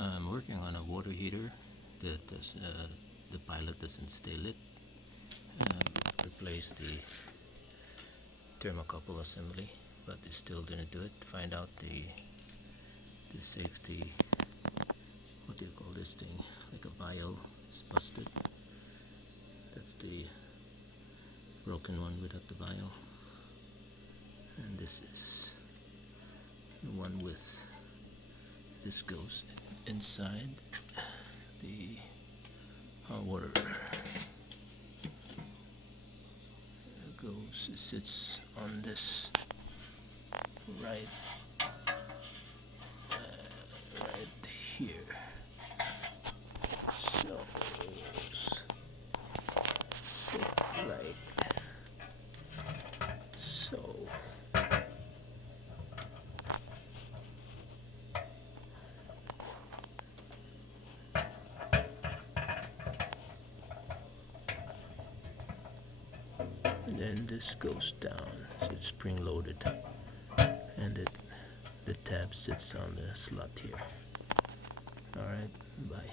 I'm working on a water heater that the pilot doesn't stay lit. Replace the thermocouple assembly, but it still didn't do it. Find out the safety, what do you call this thing, like a vial is busted. That's the broken one without the vial, and this is the one with, this goes inside the hot water. It sits on this right here. So sit right so. And then this goes down, so it's spring loaded, and the tab sits on the slot here. Alright, bye.